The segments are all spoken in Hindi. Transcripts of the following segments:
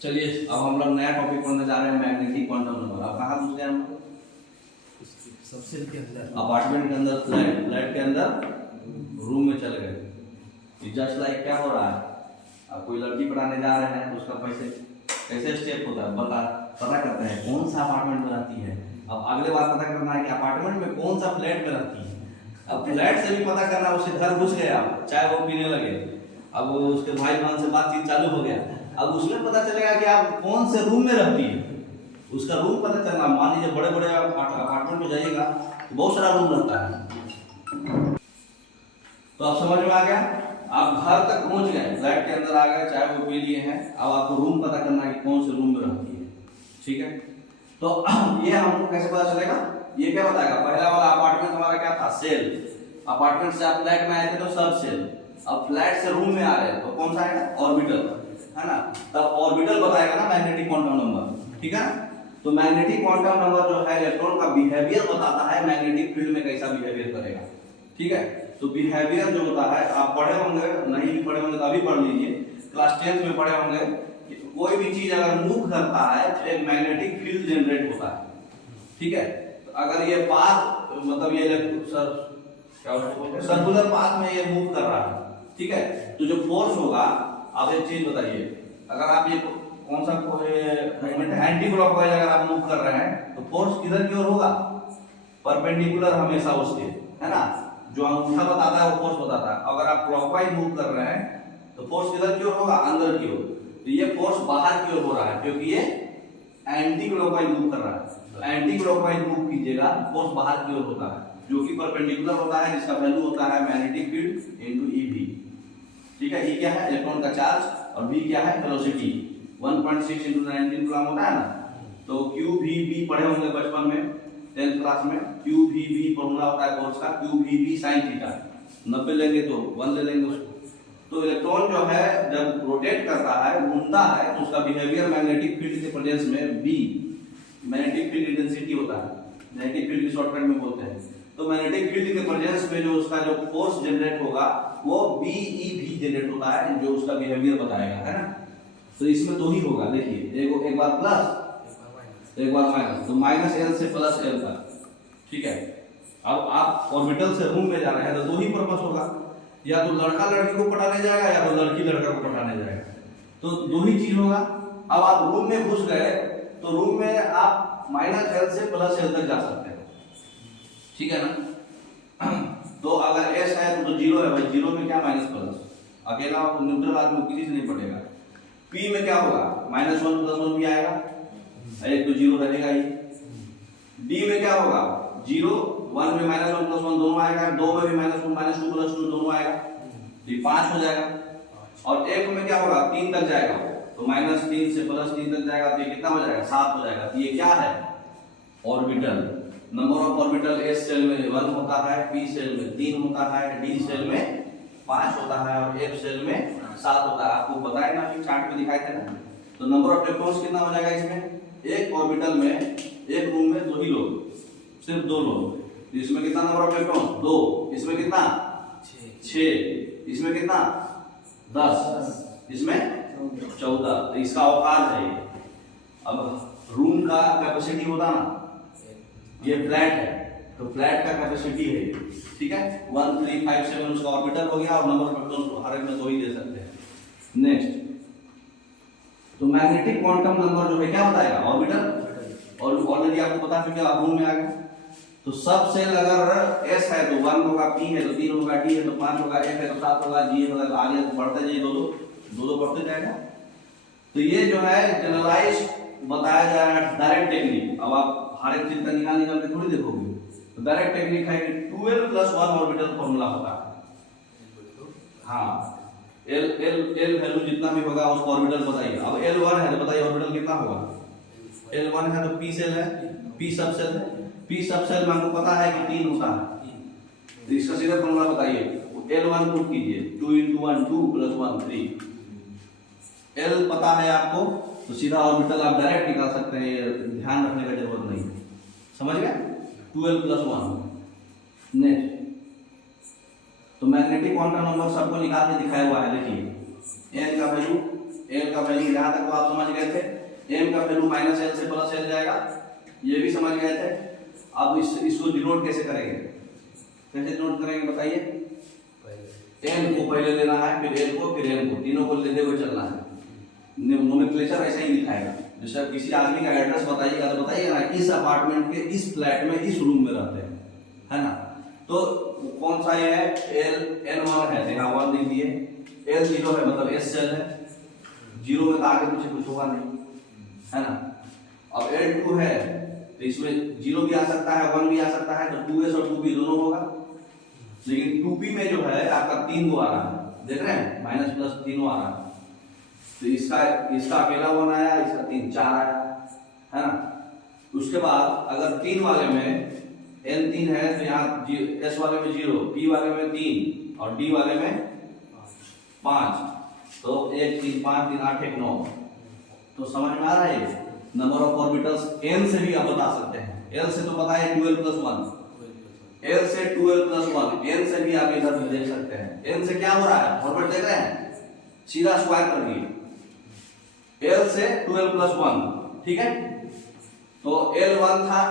चलिए अब हम लोग नया टॉपिक पढ़ने जा रहे हैं, मैग्नेटिक क्वांटम नंबर। अब कहाँ घुस गए हम लोग? सबसेल के अंदर, अपार्टमेंट के अंदर, फ्लैट के अंदर रूम में चले गए। जस्ट लाइक क्या हो रहा है, अब कोई लड़की पढ़ाने जा रहे हैं तो उसका कैसे स्टेप होता है, पता करते हैं कौन सा अपार्टमेंट में रहती है। अब अगले बार पता करना है कि अपार्टमेंट में कौन सा फ्लैट में रहती है। अब फ्लैट से भी पता करना, उसके घर घुस गए, आप चाय वो पीने लगे, अब वो उसके भाई बहन से बातचीत चालू हो गया। अब उसमें पता चलेगा कि आप कौन से रूम में रहती है, उसका रूम पता चलना। मान लीजिए बड़े बड़े अपार्टमेंट में जाइएगा तो बहुत सारा रूम रहता है। तो आप समझ में आ गया, आप घर तक पहुंच गए, फ्लैट के अंदर आ गए, चाय वो पी लिए हैं। अब आपको रूम पता करना है कि कौन से रूम में रहती है, ठीक है। तो ये हमको कैसे पता चलेगा, ये क्या बताएगा? पहला वाला अपार्टमेंट हमारा क्या था, सेल। अपार्टमेंट से आप फ्लैट में आए थे तो सब सेल। अब फ्लैट से रूम में आ रहे हैं तो कौन सा आएगा, ऑर्बिटल, है ना। तब ऑर्बिटल बताएगा ना मैग्नेटिक क्वांटम नंबर, ठीक है। तो मैग्नेटिक क्वांटम नंबर जो है इलेक्ट्रॉन का बिहेवियर बताता है, मैग्नेटिक फील्ड में कैसा बिहेवियर करेगा, ठीक है। तो बिहेवियर जो होता है आप पढ़े होंगे, नहीं भी पढ़े होंगे तो अभी पढ़ लीजिए, क्लास 10th में पढ़े होंगे कि कोई भी चीज अगर मूव करता है तो एक मैग्नेटिक फील्ड जनरेट होता है, ठीक है। तो अगर ये पाथ, मतलब ये सर्कुलर पाथ में ये मूव कर रहा है, ठीक है, तो जो फोर्स होगा, आप एक चीज बताइए, अगर आप ये कौन सा एंटी क्लॉकवाइज अगर आप मूव कर रहे हैं तो फोर्स किधर की ओर होगा, परपेंडिकुलर हमेशा उसके, है ना। जो अंगूठा बताता है वो फोर्स बताता है। अगर आप क्लॉकवाइज मूव कर रहे हैं तो फोर्स किधर की ओर होगा, अंदर की ओर। तो ये फोर्स बाहर की ओर हो रहा है क्योंकि ये एंटी क्लॉकवाइज मूव कर रहा है। तो एंटी क्लॉकवाइज मूव कीजिएगा, फोर्स बाहर की ओर होता है जो कि परपेंडिकुलर होता है, जिसका वैल्यू होता है मैग्नेटिक फील्ड इनटू ईवी, ठीक है। ई क्या है, इलेक्ट्रॉन का चार्ज, और वी क्या है, वेलोसिटी। 1.6 × 19 कूलम होता है ना। तो QVB पढ़े होंगे बचपन में 10th क्लास में। QVB फॉर्मूला होता है फोर्स का, QVB sin थीटा। 90 लेंगे तो 1 ले लेंगे उसको। तो इलेक्ट्रॉन जो है जब रोटेट करता है, घूमता है, तो उसका बिहेवियर मैग्नेटिक फील्ड के प्रेजेंस में B, मैग्नेटिक फील्ड इंटेंसिटी होता है, मैग्नेटिक फील्ड की शॉर्टकट में बोलते हैं। तो मैग्नेटिक फील्ड के प्रेजेंस में जो उसका जो फोर्स जनरेट होगा वो BeV जनरेट होता है, जो उसका बिहेवियर बताएगा, है ना। तो इसमें दो ही होगा, देखिए, एक बार प्लस, एक बार माइनस। तो -L से +L तक, ठीक है। अब आप ऑर्बिटल से रूम में जा रहे हैं तो दो ही पर्पस होगा, या तो लड़का लड़की को पटाने जाएगा या तो लड़की लड़का को पटाने जाएगा, तो दो ही चीज होगा। अब आप रूम में घुस गए तो रूम में आप -L से +L तक जा सकते हैं, ठीक है ना। तो अगर S है तो 0 है भाई, 0 में क्या माइनस प्लस, अकेला न्यूट्रल आदमी किसी से नहीं पड़ेगा। P में क्या होगा, -1 + 1 भी आएगा, एक तो 0 रहेगा ही। D में क्या होगा, 0, 1 में -1 + 1 दोनों आएगा, 2 में भी -1 -2 + 2 दोनों आएगा, तो ये 5 हो जाएगा। और 1 में क्या होगा, 3 तक जाएगा, तो -3 से +3 तक जाएगा, तो ये कितना हो जाएगा, 7 हो जाएगा। तो ये क्या है, orbital. Number of orbital S shell में 1 होता है, P सेल में 3 होता है, D सेल में 5 होता है और F सेल में 7 होता है। आपको बताया ना, अभी चार्ट में दिखाई थे ना। तो नंबर ऑफ इलेक्ट्रॉन्स कितना हो जाएगा इसमें, एक ऑर्बिटल में, एक रूम में 2 ही लोग, सिर्फ 2 लोग। इसमें कितना नंबर ऑफ इलेक्ट्रॉन, 2। इसमें कितना, 6। इसमें कितना, 10। इसमें 14। तो इसका अवकाश है ये। अब रूम का कैपेसिटी होता ना, ये फ्लैट है तो फ्लैट का कैपेसिटी है, ठीक है। 1 3 5 7 उसका ऑर्बिटल हो गया, और नंबर ऑफ इलेक्ट्रॉन हर एक में 2 ही दे सकते हैं। नेक्स्ट, तो मैग्नेटिक क्वांटम नंबर जो है क्या बताएगा, ऑर्बिटल। और ऑलरेडी आपको बता चुके, आप रूम में आ गए। तो सब सेल अगर S है तो 1 होगा, P है तो 3 होगा, D है तो 5 होगा, F है तो 7 होगा, G होगा, तो आगे बढ़ते जाइए, दो बढ़ते जाएगा। तो ये जो है जनरलाइज बताया जा रहा है, डायरेक्ट टेक्निक। अब आप हर एक चीज का निकाल के थोड़ी देखोगे, तो डायरेक्ट टेक्निक है कि 12 + 1 ऑर्बिटल फॉर्मूला होता है। हाँ, L वैल्यू जितना भी होगा उसको ऑर्बिटल बताइए। अब L1 है तो बताइए ऑर्बिटल कितना होगा। L1 है तो P सेल है, P सब सेल है। P सब सेल में हमको पता है कि 3 होता है, तो इसका सीधा फॉर्मूला बताइए। L1 पुट कीजिए, 2 × 1 2 + 1 3। L पता है आपको तो सीधा ऑर्बिटल आप डायरेक्ट निकाल सकते हैं, ध्यान रखने का जरूरत नहीं है, समझ गए। 12 + 1। नेक्स्ट, तो मैग्नेटिक क्वांटम नंबर सबको निकाल के दिखाया हुआ है, देखिए। N का वैल्यू एल का वैल्यू यहाँ तक तो आप समझ गए थे, एम का वैल्यू माइनस एल से प्लस एल जाएगा, ये भी समझ गए थे। अब इसको डिनोट कैसे करेंगे, कैसे डिनोट करेंगे बताइए। एन को पहले लेना है, फिर एल को, फिर एम को, तीनों को लेते हुए चलना है। नोमेनक्लेचर ऐसा ही लिखाएगा। जैसे किसी आदमी का एड्रेस बताइएगा तो बताइएगा ना इस अपार्टमेंट के इस फ्लैट में इस रूम में रहते हैं, है ना। तो कौन सा ये है, एल N1 है, यहाँ 1 लिख दिए। L0 है मतलब एस सेल है, 0 में तो आगे पीछे कुछ होगा नहीं, है ना। अब L2 है तो इसमें 0 भी आ सकता है, 1 भी आ सकता है, तो 2s और 2b दोनों होगा। लेकिन 2p में जो है आपका 3 आ रहा है, देख रहे हैं, माइनस प्लस 3 आ रहा है, तो इसका अकेला 1 आया, इसका 3 4 आया, है ना। उसके बाद अगर 3 वाले में N3 है तो यहाँ S वाले में 0, P वाले में 3 और D वाले में 5, तो 1 3 5 3 8 1 9। तो समझ में आ रहा है, नंबर ऑफ ऑर्बिटल्स n से भी आप बता सकते हैं। l से तो पता है 12 प्लस 1, l से 12 प्लस 1, n से भी आप इधर देख सकते हैं। n से क्या हो रहा है, ऑर्बिट देख रहे हैं, सीधा स्क्वायर कर दिए, l से 12 प्लस 1, ठीक है। तो L1 था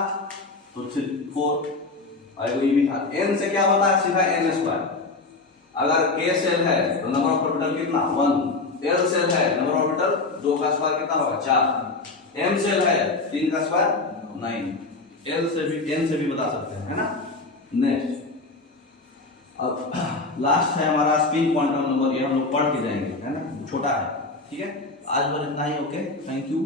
तो 4 और ये भी था। n से क्या होता है, सीधा n स्क्वायर। अगर k सेल है तो नंबर ऑफ ऑर्बिटल कितना 1, l सेल है नंबर ऑफ ऑर्बिटल 2 का स्क्वायर कितना होगा 4, m सेल है 3 का स्क्वायर 9, l से भी n से भी बता सकते हैं, है ना। नेक्स्ट अब लास्ट है हमारा स्पिन क्वांटम नंबर, ये हम लोग पढ़ के जाएंगे, है ना, छोटा है, ठीक है। आज बस इतना ही, ओके, थैंक यू।